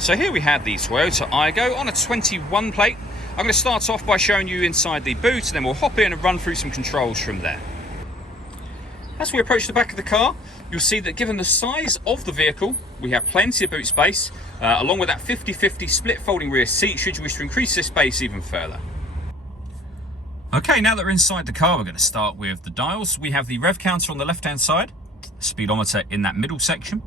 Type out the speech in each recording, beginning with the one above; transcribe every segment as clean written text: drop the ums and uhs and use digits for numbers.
So here we have the Toyota Aygo on a 21 plate. I'm going to start off by showing you inside the boot, and then we'll hop in and run through some controls from there. As we approach the back of the car, you'll see that given the size of the vehicle, we have plenty of boot space, along with that 50-50 split folding rear seat should you wish to increase this space even further. Okay, now that we're inside the car, we're going to start with the dials. We have the rev counter on the left-hand side, speedometer in that middle section,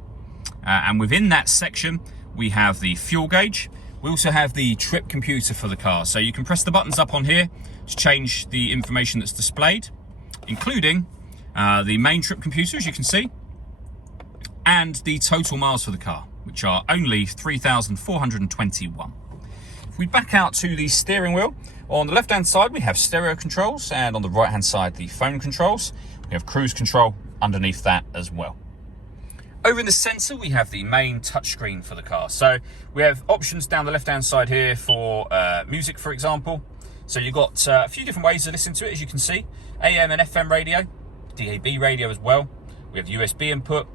and within that section, we have the fuel gauge. We also have the trip computer for the car. So you can press the buttons up on here to change the information that's displayed, including the main trip computer, as you can see, and the total miles for the car, which are only 3,421. If we back out to the steering wheel, on the left-hand side, we have stereo controls, and on the right-hand side, the phone controls. We have cruise control underneath that as well. Over in the centre, we have the main touchscreen for the car. So we have options down the left-hand side here for music, for example. So you've got a few different ways to listen to it, as you can see. AM and FM radio, DAB radio as well. We have USB input,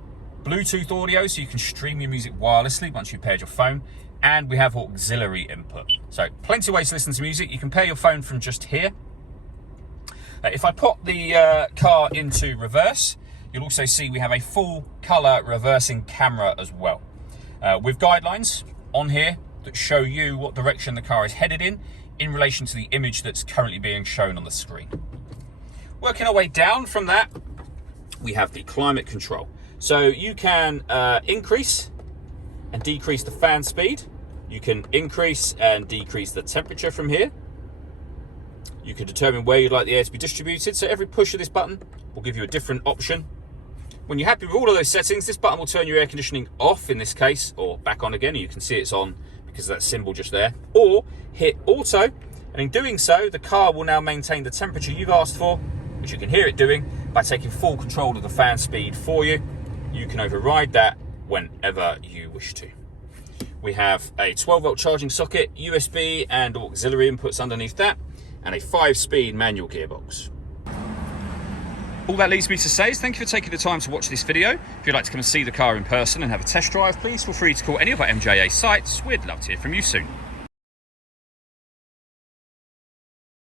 Bluetooth audio, so you can stream your music wirelessly once you've paired your phone. And we have auxiliary input. So plenty of ways to listen to music. You can pair your phone from just here. If I pop the car into reverse, you'll also see we have a full colour reversing camera as well, with guidelines on here that show you what direction the car is headed in relation to the image that's currently being shown on the screen. Working our way down from that, we have the climate control. So you can increase and decrease the fan speed. You can increase and decrease the temperature from here. You can determine where you'd like the air to be distributed. So every push of this button will give you a different option. When you're happy with all of those settings, this button will turn your air conditioning off in this case, or back on again. You can see it's on because of that symbol just there. Or hit auto, and in doing so, the car will now maintain the temperature you've asked for, which you can hear it doing by taking full control of the fan speed for you. You can override that whenever you wish to. We have a 12-volt charging socket, USB and auxiliary inputs underneath that, and a 5-speed manual gearbox. All that leaves me to say is thank you for taking the time to watch this video. If you'd like to come and see the car in person and have a test drive, please feel free to call any of our MJA sites. We'd love to hear from you soon.